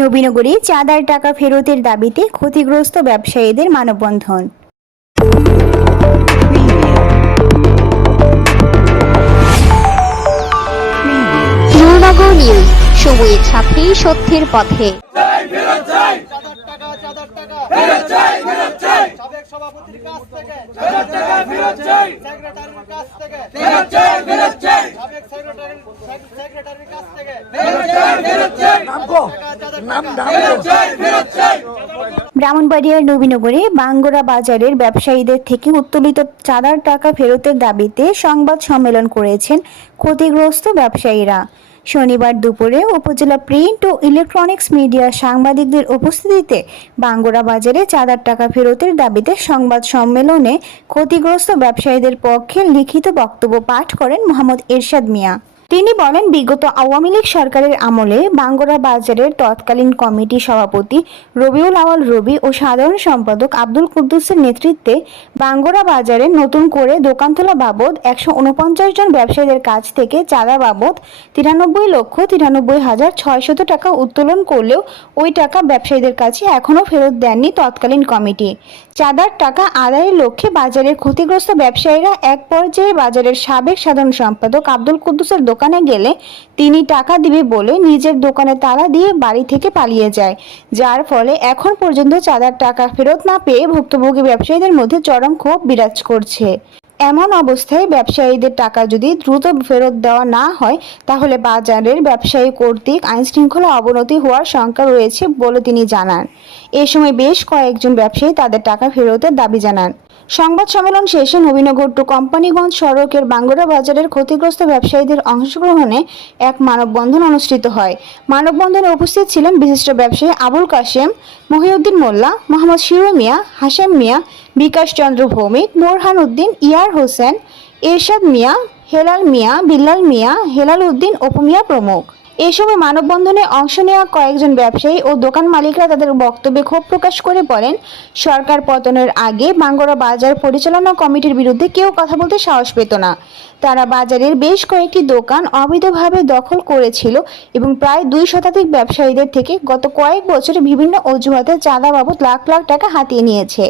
নবীনগরে চাঁদার টাকা ফেরতের দাবিতে ক্ষতিগ্রস্ত ব্যবসায়ীদের মানববন্ধন। নূরনগর নিউজ, সময়ের সাথে সত্যের পথে। ব্রাহ্মণবাড়িয়ার নবীনগরে বাঙ্গরা বাজারের ব্যবসায়ীদের থেকে উত্তোলিত চাঁদার টাকা ফেরতের দাবিতে সংবাদ সম্মেলন করেছেন ক্ষতিগ্রস্ত ব্যবসায়ীরা। শনিবার দুপুরে উপজেলা প্রিন্ট ও ইলেকট্রনিক্স মিডিয়ার সাংবাদিকদের উপস্থিতিতে বাঙ্গরা বাজারে চাঁদার টাকা ফেরতের দাবিতে সংবাদ সম্মেলনে ক্ষতিগ্রস্ত ব্যবসায়ীদের পক্ষে লিখিত বক্তব্য পাঠ করেন মোহাম্মদ এরশাদ মিয়া। তিনি বলেন, বিগত আওয়ামী লীগ সরকারের আমলে বাঙ্গরা বাজারের তৎকালীন কমিটি সভাপতি রবিউল আওয়াল রবি ও সাধারণ সম্পাদক আব্দুল কুদ্দুসের নেতৃত্বে বাঙ্গরা বাজারে নতুন করে দোকান তোলা বাবদ 149 জন ব্যবসায়ীদের কাছ থেকে চাঁদা বাবদ 93,93,600 টাকা উত্তোলন করলেও ওই টাকা ব্যবসায়ীদের কাছে এখনও ফেরত দেননি তৎকালীন কমিটি। চাঁদার টাকা আদায়ের লক্ষ্যে বাজারের ক্ষতিগ্রস্ত ব্যবসায়ীরা এক পর্যায়ে বাজারের সাবেক সাধারণ সম্পাদক আব্দুল কুদ্দুসের দোকানে গেলে তিনি টাকা দিবে বলে নিজের দোকানে তালা দিয়ে বাড়ি থেকে পালিয়ে যায়, যার ফলে এখন পর্যন্ত চাঁদার টাকা ফেরত না পেয়ে ভুক্তভোগী ব্যবসায়ীদের মধ্যে চরম ক্ষোভ বিরাজ করছে। এমন অবস্থায় ব্যবসায়ীদের টাকা যদি দ্রুত ফেরত দেওয়া না হয় তাহলে বাজারের ব্যবসায়ী কর্তৃক আইনশৃঙ্খলা অবনতি হওয়ার শঙ্কা রয়েছে বলে তিনি জানান। এ সময় বেশ কয়েকজন ব্যবসায়ী তাদের টাকা ফেরতের দাবি জানান। সংবাদ সম্মেলন শেষে নবীনগর টু কোম্পানিগঞ্জ সড়কের বাঙ্গরা বাজারের ক্ষতিগ্রস্ত ব্যবসায়ীদের অংশগ্রহণে এক মানববন্ধন অনুষ্ঠিত হয়। মানববন্ধনে উপস্থিত ছিলেন বিশিষ্ট ব্যবসায়ী আবুল কাশেম, মহিউদ্দিন মোল্লা, মোহাম্মদ শিরু মিয়া, হাশেম মিয়া, বিকাশ চন্দ্র ভৌমিক, বোরহান উদ্দিন, ইয়ার হোসেন, এরশাদ মিয়া, হেলাল মিয়া, বিল্লাল মিয়া, হেলাল উদ্দিন, অপু মিয়া প্রমুখ। এ সময় মানববন্ধনে অংশ নেওয়া কয়েকজন ব্যবসায়ী ও দোকান মালিকরা তাদের বক্তব্যে ক্ষোভ প্রকাশ করে বলেন, সরকার পতনের আগে বাঙ্গরা বাজার পরিচালনা কমিটির বিরুদ্ধে কেউ কথা বলতে সাহস পেত না। তারা বাজারের বেশ কয়েকটি দোকান অবৈধভাবে দখল করেছিল এবং প্রায় 2 শতাধিক ব্যবসায়ীদের থেকে গত কয়েক বছরে বিভিন্ন অজুহাতে চাঁদা বাবদ লাখ লাখ টাকা হাতিয়ে নিয়েছে।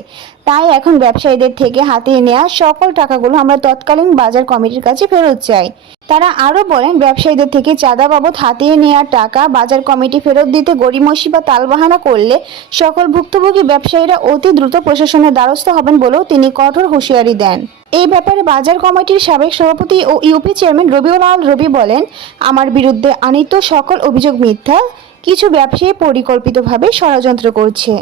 তাই এখন ব্যবসায়ীদের থেকে হাতিয়ে নেওয়া সকল টাকাগুলো আমরা তৎকালীন বাজার কমিটির কাছে ফেরত চাই। তারা আরও বলেন, ব্যবসায়ীদের থেকে চাঁদা বাবদ হাতিয়ে নেওয়া টাকা বাজার কমিটি ফেরত দিতে গড়িমসি বা তালবাহানা করলে সকল ভুক্তভোগী ব্যবসায়ীরা অতি দ্রুত প্রশাসনের দ্বারস্থ হবেন বলেও তিনি কঠোর হুঁশিয়ারি দেন। এই ব্যাপারে বাজার কমিটির সাবেক সভাপতি ও ইউপি চেয়ারম্যান রবিউল আওয়াল রবি বলেন, আমার বিরুদ্ধে আনীত সকল অভিযোগ মিথ্যা। কিছু ব্যবসায়ী পরিকল্পিতভাবে ষড়যন্ত্র করছে।